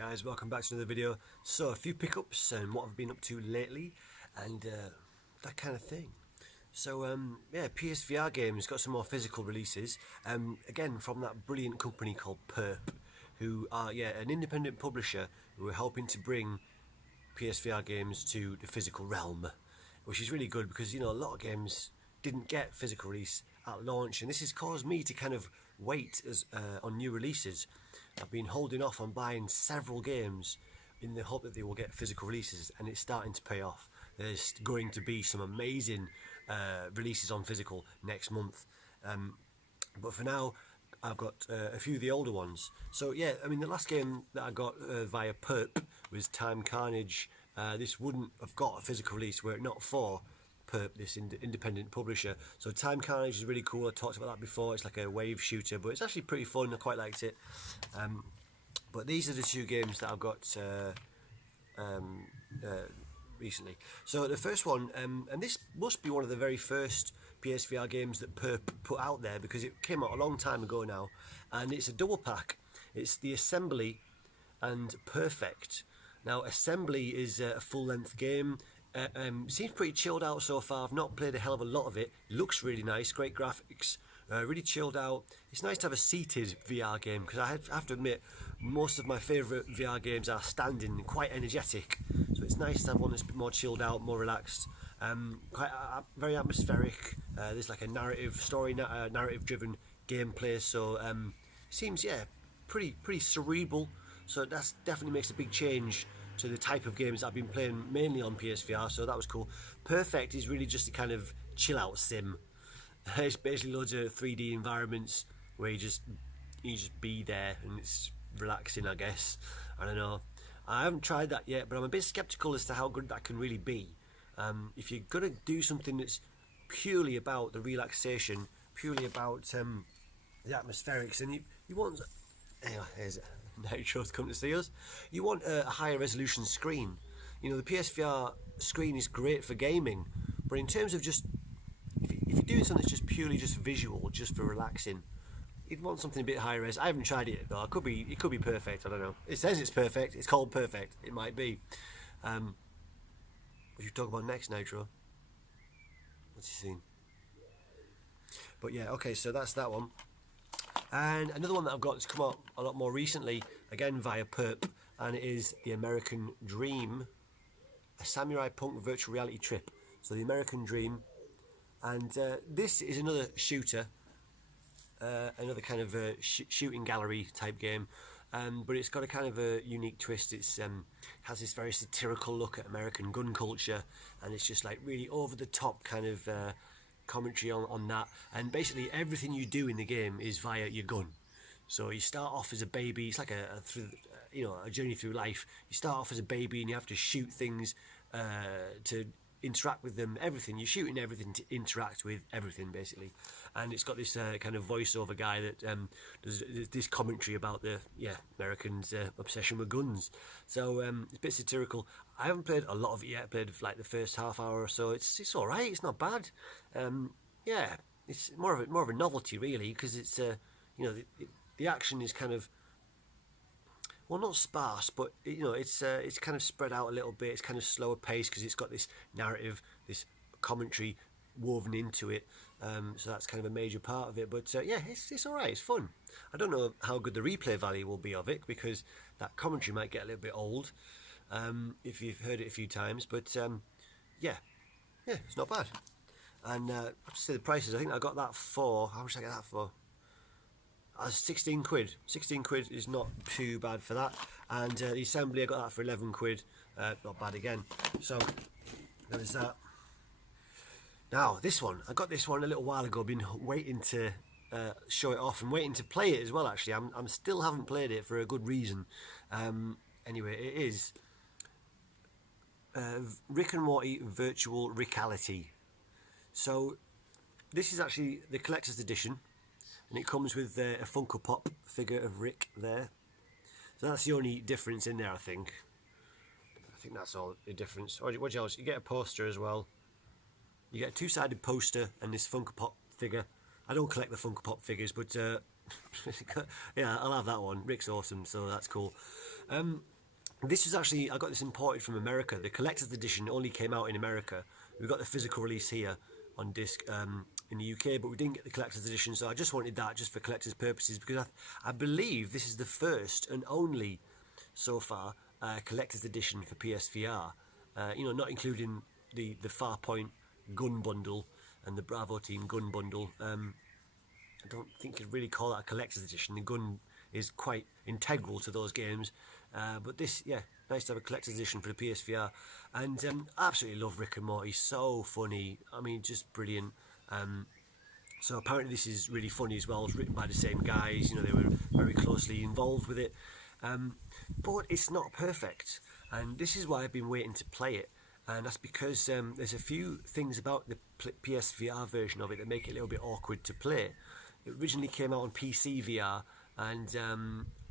Guys, welcome back to another video. So a few pickups and what I've been up to lately and that kind of thing. So yeah, PSVR games got some more physical releases, again from that brilliant company called Perp, who are an independent publisher who are helping to bring PSVR games to the physical realm, which is really good because a lot of games didn't get physical release at launch, and this has caused me to kind of wait on new releases. I've been holding off on buying several games in the hope that they will get physical releases, and it's starting to pay off. There's going to be some amazing releases on physical next month, but for now I've got a few of the older ones. So yeah, I mean the last game that I got via Perp was Time Carnage. This wouldn't have got a physical release were it not for Perp, this independent publisher. So Time Carnage is really cool. I talked about that before. It's like a wave shooter, but it's actually pretty fun. I quite liked it. But these are the two games that I've got recently. So the first one, and this must be one of the very first PSVR games that Perp put out there because it came out a long time ago now, and it's a double pack. It's the Assembly and Perfect. Now Assembly is a full-length game. Seems pretty chilled out so far. I've not played a hell of a lot of it. Looks really nice, great graphics, really chilled out. It's nice to have a seated VR game because I have to admit most of my favourite VR games are standing and quite energetic. So it's nice to have one that's a bit more chilled out, more relaxed. Quite very atmospheric. There's like a narrative-driven gameplay. So seems pretty cerebral. So that definitely makes a big change to the type of games I've been playing mainly on PSVR, so that was cool. Perfect is really just a kind of chill out sim. It's basically loads of 3D environments where you just be there and it's relaxing, I guess. I don't know. I haven't tried that yet, but I'm a bit skeptical as to how good that can really be. If you're gonna do something that's purely about the relaxation, purely about the atmospherics, and you want here's Nitro's come to see us. You want a higher resolution screen. The PSVR screen is great for gaming, but in terms of just if you're doing something that's just purely just visual, just for relaxing, you'd want something a bit higher res. I haven't tried it though. It could be perfect. I don't know. It says it's perfect. It's called Perfect. It might be. What should you talk about next, Nitro? What's he seen? But yeah, okay. So that's that one. And another one that I've got that's come out a lot more recently, again via Perp, and it is The American Dream, a samurai punk virtual reality trip. So The American Dream, and this is another shooter, another kind of shooting gallery type game, but it's got a kind of a unique twist. It's has this very satirical look at American gun culture, and it's just like really over the top kind of commentary on that, and basically everything you do in the game is via your gun. So you start off as a baby. It's like a journey through life. You start off as a baby and you have to shoot things to interact with them. Everything you're shooting, everything to interact with everything basically. And it's got this kind of voiceover guy that does this commentary about the Americans' obsession with guns. So it's a bit satirical. I haven't played a lot of it yet. I played like the first half hour or so. It's all right. It's not bad. It's more of a novelty really, because it's the action is kind of, well, not sparse, but it's kind of spread out a little bit. It's kind of slower paced because it's got this narrative, this commentary woven into it. So that's kind of a major part of it. But it's all right. It's fun. I don't know how good the replay value will be of it because that commentary might get a little bit old if you've heard it a few times. But it's not bad. And I have to say the prices. I think I got that for, how much did I get that for? 16 quid. 16 quid is not too bad for that. And the Assembly, I got that for 11 quid. Not bad again. So there's that. Now this one, I got this one a little while ago. Been waiting to show it off and waiting to play it as well. Actually, I'm still haven't played it for a good reason. Anyway, it is Rick and Morty Virtual Reality. So this is actually the collector's edition, and it comes with a Funko Pop figure of Rick there. So that's the only difference in there, I think. I think that's all the difference. What else? You get a poster as well. You get a two-sided poster and this Funko Pop figure. I don't collect the Funko Pop figures, but yeah, I'll have that one. Rick's awesome, so that's cool. This is actually, I got this imported from America. The collector's edition only came out in America. We got the physical release here on disc in the UK, but we didn't get the collector's edition, so I just wanted that just for collector's purposes, because I believe this is the first and only so far collector's edition for PSVR. Not including the Farpoint gun bundle and the Bravo Team gun bundle. I don't think you'd really call that a collector's edition. The gun is quite integral to those games. But this, yeah, nice to have a collector's edition for the PSVR. And I absolutely love Rick and Morty. So funny. I mean, just brilliant. So apparently this is really funny as well. It's written by the same guys. They were very closely involved with it. But it's not perfect. And this is why I've been waiting to play it. And that's because there's a few things about the PSVR version of it that make it a little bit awkward to play. It originally came out on PC VR, and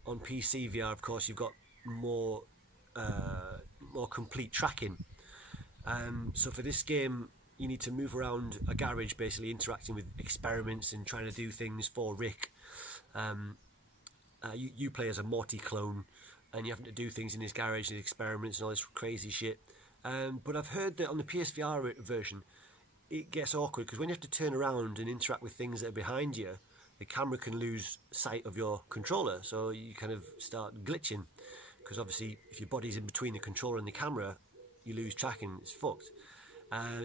on PC VR, of course, you've got more complete tracking. So for this game, you need to move around a garage, basically interacting with experiments and trying to do things for Rick. You play as a Morty clone, and you have to do things in his garage and experiments and all this crazy shit. But I've heard that on the PSVR version, it gets awkward because when you have to turn around and interact with things that are behind you, the camera can lose sight of your controller, so you kind of start glitching. Because obviously, if your body's in between the controller and the camera, you lose tracking. It's fucked.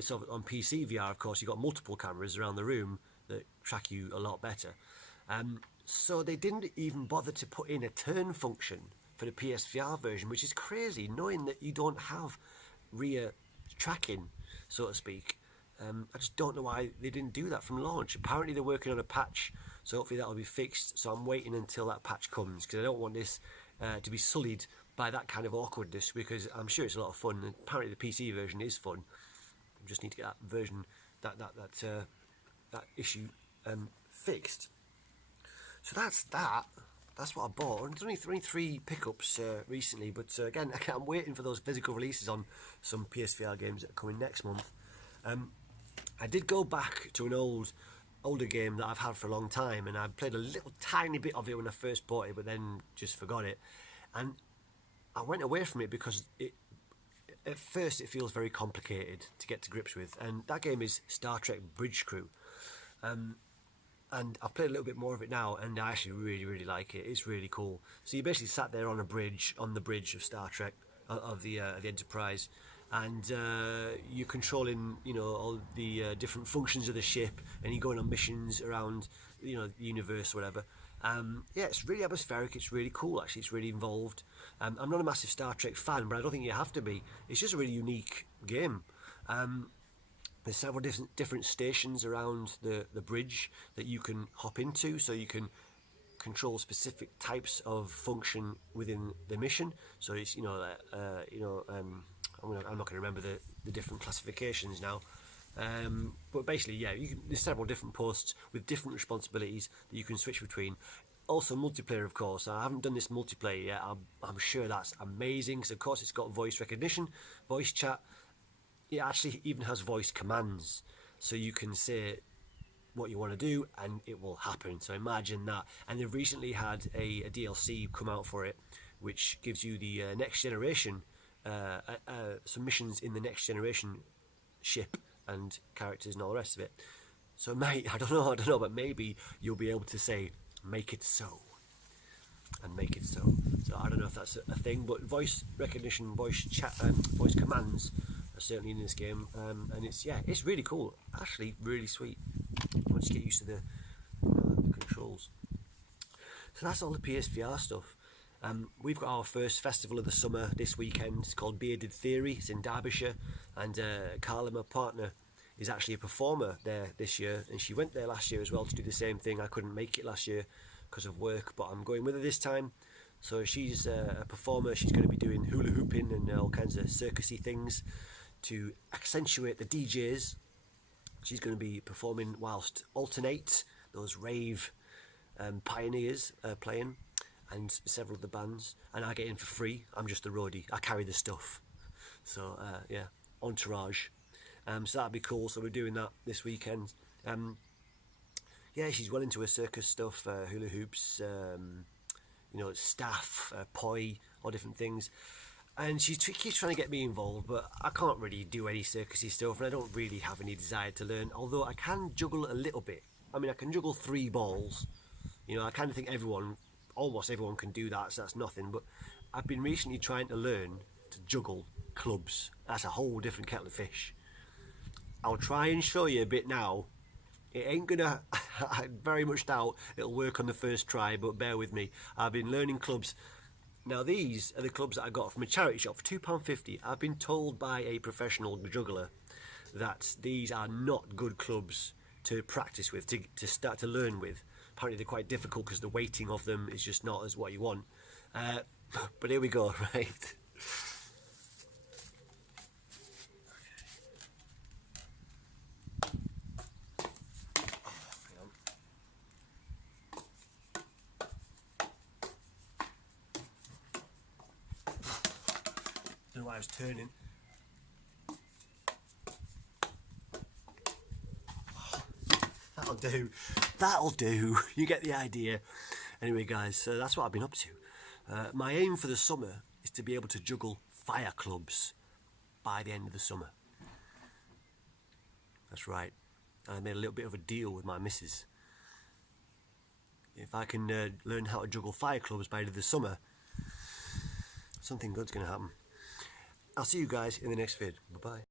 So on PC VR, of course, you've got multiple cameras around the room that track you a lot better. So they didn't even bother to put in a turn function for the PSVR version, which is crazy, knowing that you don't have rear tracking, so to speak. I just don't know why they didn't do that from launch. Apparently they're working on a patch, so hopefully that'll be fixed. So I'm waiting until that patch comes, because I don't want this to be sullied by that kind of awkwardness, because I'm sure it's a lot of fun, and apparently the PC version is fun. I just need to get that version, that issue fixed. So that's what I bought. There's only 3 pickups recently, but again, I'm waiting for those physical releases on some PSVR games that are coming next month. I did go back to an older game that I've had for a long time, and I played a little tiny bit of it when I first bought it, but then just forgot it. And I went away from it because at first it feels very complicated to get to grips with, and that game is Star Trek Bridge Crew. And I've played a little bit more of it now, and I actually really, really like it. It's really cool. So you basically sat there on the bridge of Star Trek, of the Enterprise, and you're controlling, all the different functions of the ship, and you're going on missions around, the universe or whatever. It's really atmospheric. It's really cool, actually. It's really involved. I'm not a massive Star Trek fan, but I don't think you have to be. It's just a really unique game. There's several different stations around the bridge that you can hop into, so you can control specific types of function within the mission. So it's I'm not going to remember the different classifications now. But basically, there's several different posts with different responsibilities that you can switch between. Also multiplayer, of course. I haven't done this multiplayer yet. I'm sure that's amazing, because of course it's got voice recognition, voice chat. It actually even has voice commands, so you can say what you want to do and it will happen. So imagine that. And they've recently had a DLC come out for it, which gives you the next generation, some missions in the next generation ship and characters and all the rest of it. So mate, I don't know, but maybe you'll be able to say, make it so, and make it so. So I don't know if that's a thing, but voice recognition, voice chat, voice commands are certainly in this game, and it's really cool, actually really sweet. Once you get used to the controls. So that's all the PSVR stuff. We've got our first festival of the summer this weekend. It's called Bearded Theory. It's in Derbyshire, and Carla, my partner, is actually a performer there this year, and she went there last year as well to do the same thing. I couldn't make it last year because of work, but I'm going with her this time. So she's a performer. She's going to be doing hula hooping and all kinds of circusy things to accentuate the DJs. She's going to be performing whilst Alternate, those rave pioneers, playing, and several of the bands. And I get in for free. I'm just the roadie. I carry the stuff. So entourage. So that'd be cool. So we're doing that this weekend. She's well into her circus stuff, hula hoops, staff, poi, all different things. And she keeps trying to get me involved, but I can't really do any circusy stuff, and I don't really have any desire to learn. Although I can juggle a little bit. I mean, I can juggle 3 balls. You know, I kind of think almost everyone can do that, so that's nothing. But I've been recently trying to learn to juggle clubs. That's a whole different kettle of fish. I'll try and show you a bit now. It ain't gonna, I very much doubt it'll work on the first try, but bear with me. I've been learning clubs. Now these are the clubs that I got from a charity shop for £2.50. I've been told by a professional juggler that these are not good clubs to practice with, to start to learn with. Apparently they're quite difficult because the weighting of them is just not as what you want. But here we go, right? Don't know why I was turning. That'll do. That'll do. You get the idea. Anyway, guys, so that's what I've been up to. My aim for the summer is to be able to juggle fire clubs by the end of the summer. That's right. I made a little bit of a deal with my missus. If I can learn how to juggle fire clubs by the end of the summer, something good's going to happen. I'll see you guys in the next vid. Bye-bye.